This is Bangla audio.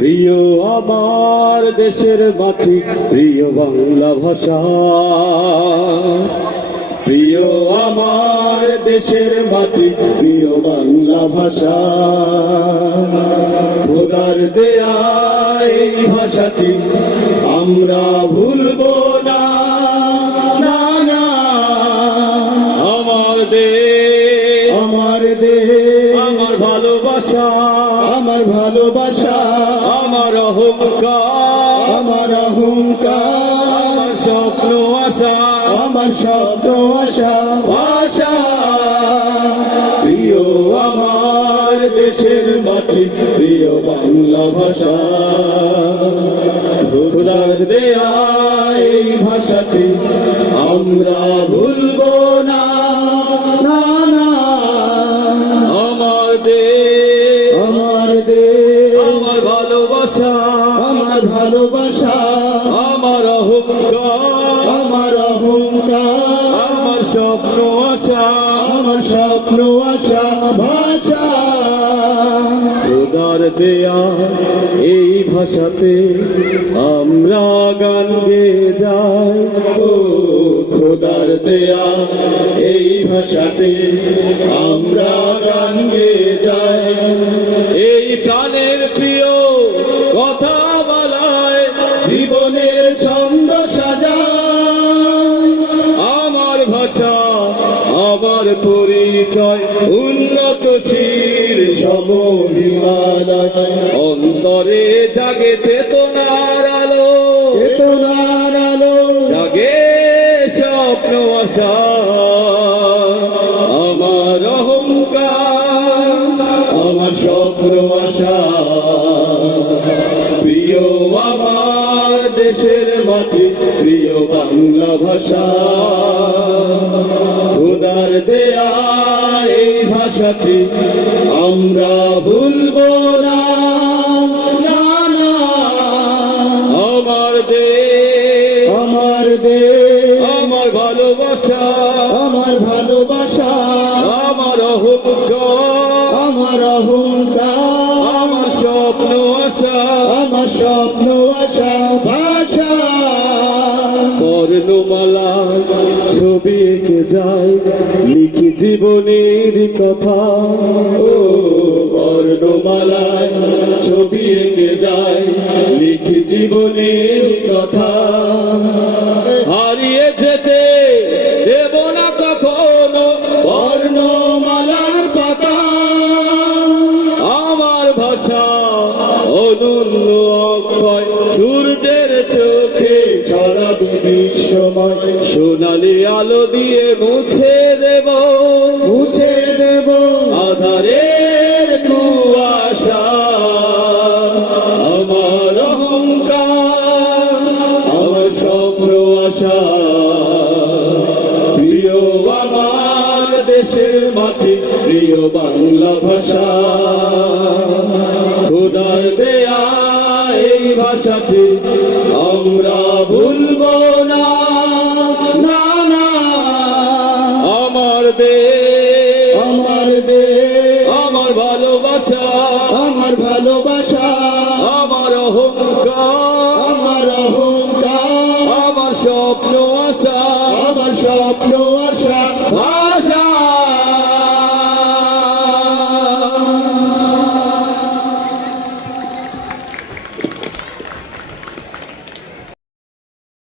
প্রিয় আমার দেশের মাটি, প্রিয় বাংলা ভাষা। প্রিয় আমার দেশের মাটি, প্রিয় বাংলা ভাষা। খোদার দেয়া এই ভাষাটি আমরা ভুলবো না, না না। আমার দেশ, আমার দেশ, আমার ভালোবাসা, আমার ভালোবাসা, আমার অহংকার, আমার অহংকার, আমার স্বপ্ন আশা, আমার স্বপ্ন আশা ভাষা। প্রিয় আমার দেশের মাটি, প্রিয় বাংলা ভাষা। খোদার দেয়া এই ভাষাটি আমরা ভুলবো না, না না। আমার দেশ, আমার দেশ, আমার ভালোবাসা, আমার ভালোবাসা, আমার অহংকার, আমার অহংকার, আমার স্বপ্ন আশা, আমার স্বপ্ন আশা ভাষা। খোদার দেয়া এই ভাষাতে আমরা গান গেয়ে যাই। ও খোদার দেয়া এই ভাষাতে আমরা গান গেয়ে যাই। এই প্রাণের প্রিয় কথা বলায় জীবনের ছন্দ সাজায়। আমার ভাষা, আমার পরিচয় উন্নতশীল সম হিমালয়। অন্তরে জাগে চেতনার আলো, চেতনার আলো, জাগে স্বপ্ন আশা। আমার অহংকার, আমার স্বপ্ন আশা। প্রিয় আমার দেশের মাটি, প্রিয় বাংলা ভাষা। খোদার দেয়া এই ভাষাটি আমরা ভুলবো না, না না। আমার দেশ, আমার দেশ, আমার ভালোবাসা, আমার ভালোবাসা, আমার অহংকার, আমার অহংকার, আমার স্বপ্ন আশা, আমার স্বপ্ন আশা ভাষা। বর্ণমালা ছবি এঁকে যায়, লিখি জীবনের কথা। ও বর্ণমালায় ছবি এঁকে যায়, লিখি জীবনের কথা। হারিয়ে যেতে দেব না কখনো বর্ণমালার পাতা। আমার ভাষা অনন্য অক্ষয়, সূর্যের চোখে ছড়াবে বিশ্বময়, সোনালি আলো দিয়ে মুছে দেব, মুছে দেব আধারের কুয়াশা। আমার অহংকার, আমার স্বপ্ন আশা। প্রিয় আমার দেশের মাটি, প্রিয় বাংলা ভাষা। খোদার দেয়া এই ভাষাটি আমরা ভুলবো না, না না। আমার দেশ, আমার দেশ, আমার ভালোবাসা, আমার ভালোবাসা, আমার অহংকার, আমার অহংকার, আমার স্বপ্ন আশা। আমার স্বপ্ন আশা